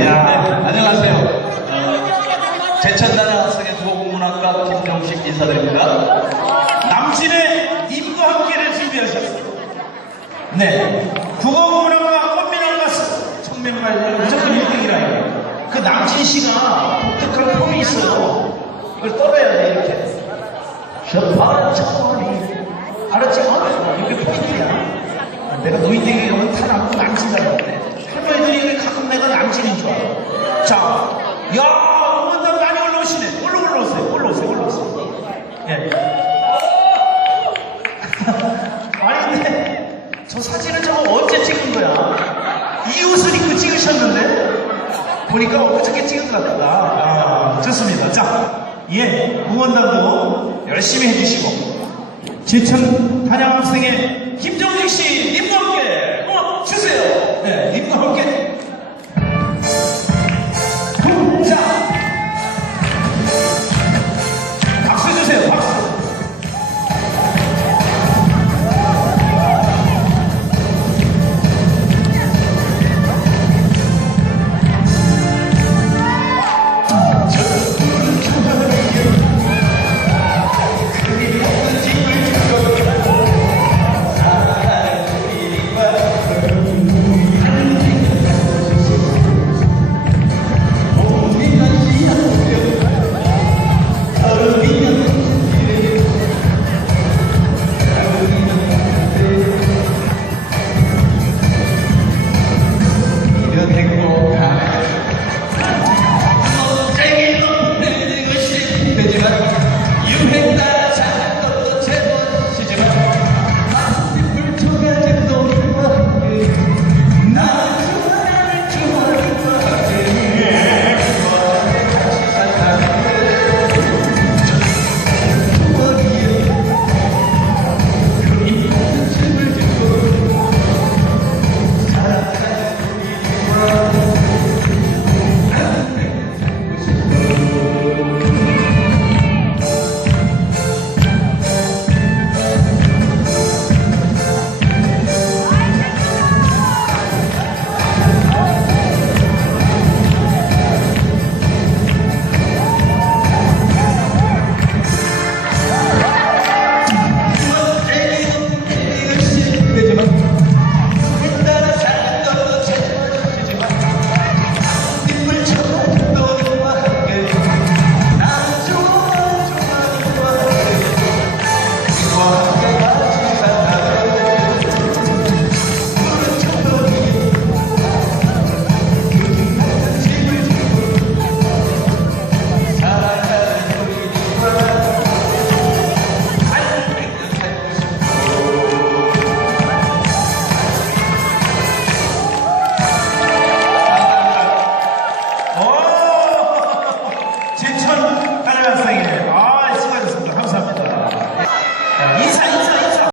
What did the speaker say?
야, 안녕하세요. 어, 제천단의 학생의 국어국문학과 김정식 인사드립니다. 남진의 님과 함께를 준비하셨습니다. 네. 국어문학과 꽃미남 가수 청명가요 무조건 1등이라요. 그 남진 씨가 독특한 폼이 있어요. 이걸 떨어야 돼 이렇게. 셔파란 청원이 알았지? 어? 이게 포인트야. 내가 노인들에게 오면 타나고 닮았네. 할머니들이 남진인 줄 알아. 자, 야, 응원단 많이 올라오시네. 올라 올라오세요. 올라오세요. 올라오세요. 예. 아니 근데 저 사진은 저거 언제 찍은 거야? 이 옷을 입고 찍으셨는데 보니까 엊그저께 찍은 것 같다. 아, 좋습니다. 자, 예, 응원단도 열심히 해주시고 제천 단양 학생의 김정직 씨 님과 함께 제천 학생의 아 수고하셨습니다. 감사합니다. 인사